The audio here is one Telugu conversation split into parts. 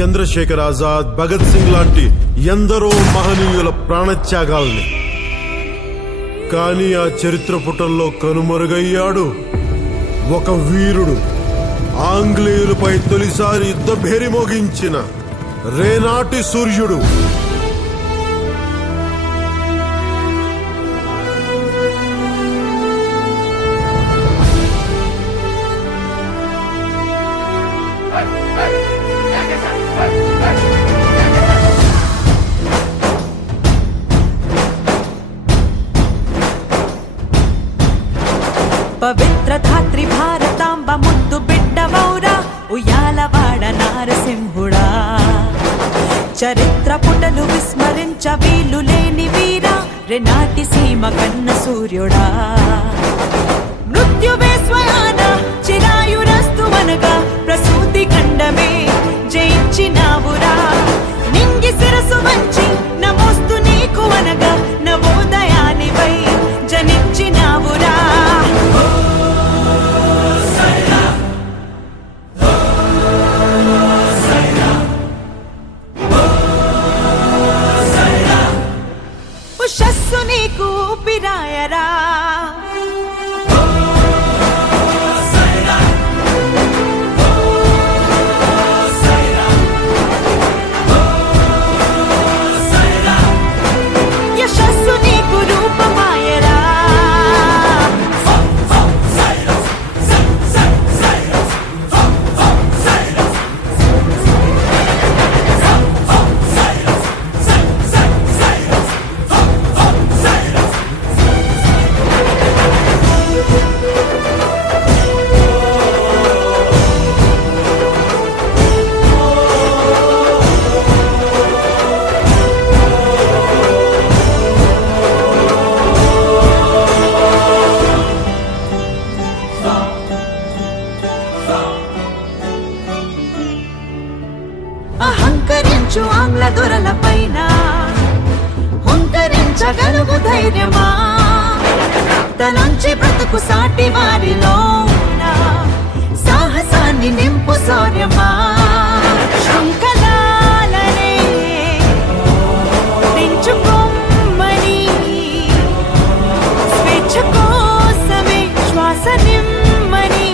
చంద్రశేఖర్ ఆజాద్, భగత్ సింగ్ లాంటి ఎందరో మహనీయుల ప్రాణత్యాగాల్ని. కానీ ఆ చరిత్ర పుటల్లో కనుమరుగయ్యాడు ఒక వీరుడు. ఆంగ్లేయులపై తొలిసారి యుద్ధ భేరి మోగించిన రేనాటి సూర్యుడు. పవిత్ర ధాత్రి భారతాంబ ముద్దు బిడ్డవౌరా, ఉయ్యాలవాడ నారసింహుడా. చరిత్ర పుటలు విస్మరించ వీలు లేని వీరా, రెనాటి సీమ కన్న సూర్యుడా. మృత్యువే స్వయాన చిరాయురస్తు అనగా, ప్రసూతి ఖండమే జయించినావురా. నింగి శిరసు వంచి నమోస్తు నీకు అనగా, నవోదయానివై జనించినావురా. ఉషస్సు నీకు ఊపిరాయరా. యశస్సు నీకు రూపమాయరా. అహంకరించు ఆంగ్ల దొరల పైన, హుంకరించగలుగు ధైర్యమా. తనంచి బ్రతుకు సాటి వారిలో సాహసాన్ని నింపు శౌర్యమా. శృంఖలాలనే పెంచుకోమని, స్వేచ్ఛ కోసమే శ్వాస నిమ్మని,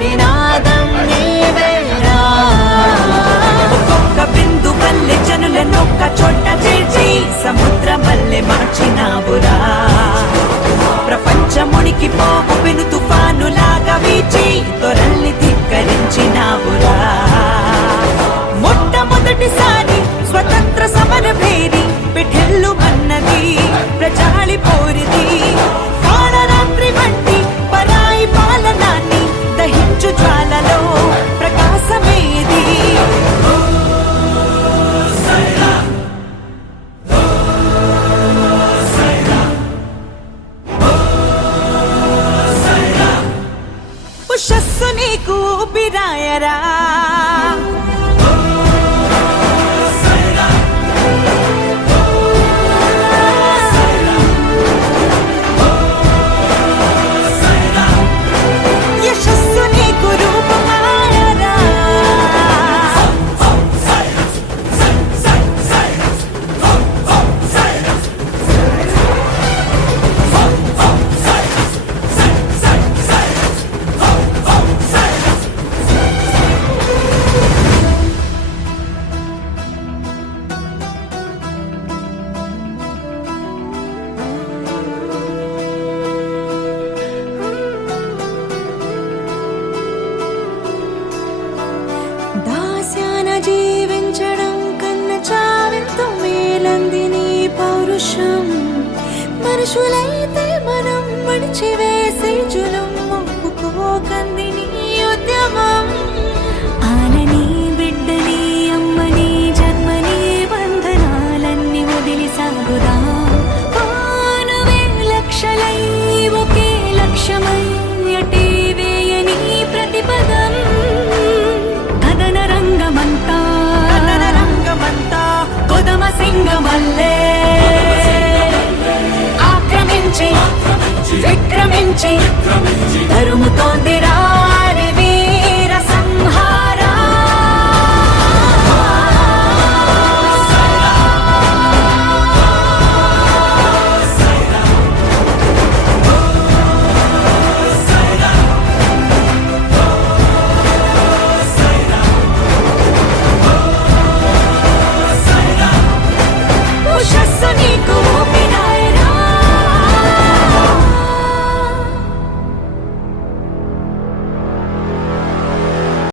నినాదం నీవేరా. ఒక్కొక్క బిందు వల్లే జనులనొక్క చోట చేర్చి, సముద్రం వల్లే మార్చినావురా. ప్రపంచమునికి పోవు పెను తుఫానులాగా వీచి, తొరల్ని ధిక్కరించినావురా. మొట్టమొదటిసారి స్వతంత్ర సమర భేరి పిఠెల్లు మన్నది ప్రజాళి పోరిది. కాళరాత్రి వంటి పరాయి పాలనాన్ని దహించు జ్వాలలో ప్రకాశమేది. ఉషస్సు నీకు ఊపిరాయరా. యశస్సు నీకు రూపమాయరా. దాస్యాన జీవించడం కన్న చావెంతో మేలంది నీ పౌరుషం. మనుషులైతే మనం మడిచివేసే జులం, ఒప్పుకోకంది నీ ఉద్యమం. ఆనని బిడ్డని అమ్మని జన్మని బంధనాలన్నీ వదిలి సాగుదా. పానువే లక్షలై ఒకే లక్ష్యమై అటే వేయని ప్రతిపదం. కదన రంగమంతా కొదమ సింగమల్లే ఆక్రమించి విక్రమించి తరుముతోంది